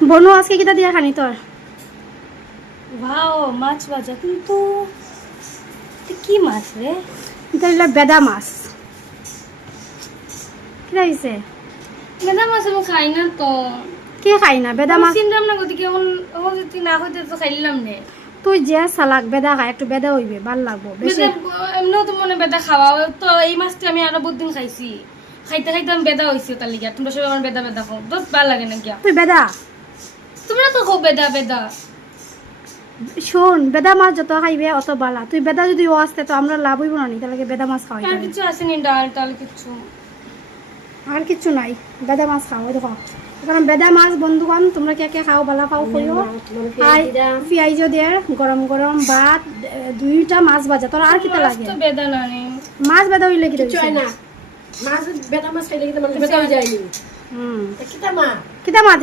বনু আজকে কিটা দিয়া খানি তোর ভাও মাছ ভাজা কিন্তু কি মাছ রে এটা হইলো বেদা মাছ কিটা হইছে বেদা মাছ আমি খাই না তো কে খাই না বেদা মাছ চিনলাম না গতিকে এখন যদি না হইতে তো খাইলাম নে তুই যে সালাক বেদা খাই একটু বেদা হইবে ভাল লাগবো বেশি এমনিও তো মনে বেদা খাওয়া তো এই মাছটা আমি আরো বহুত দিন খাইছি খাইতে খাইতে আমি বেদা হয়েছি তার লিগে তোমরা সবাই আমার বেদা বেদা খাও দোষ ভাল লাগে না গিয়া তুই বেদা তোমরা তো খাও বেদা বেদা শোন বেদা মাছ যত খাইবে অত বালা তুই বেদা যদি ও আসতে তো আমরা লাভ হইব না নি তাহলে বেদা মাছ খাওয়াই আর কিছু আসেনি ডাল টাল কিছু আর কিছু নাই বেদা মাছ খাও দেখো কারণ বেদা মাছ বন্ধুগণ তোমরা কে কে খাও বালা খাও কইও আর পিঁয়াজও দিয়ে গরম গরম ভাত দুইটা মাছ ভাজা তোর আর কিটা লাগে তো বেদা না নে মাছ বেদা হইলে কি কিছু হয় না মাছ বেটা মাছ খাইলে কিন্তু মানুষ বেটা হয়ে যায়নি হুম কিতা মা কিটা মাছ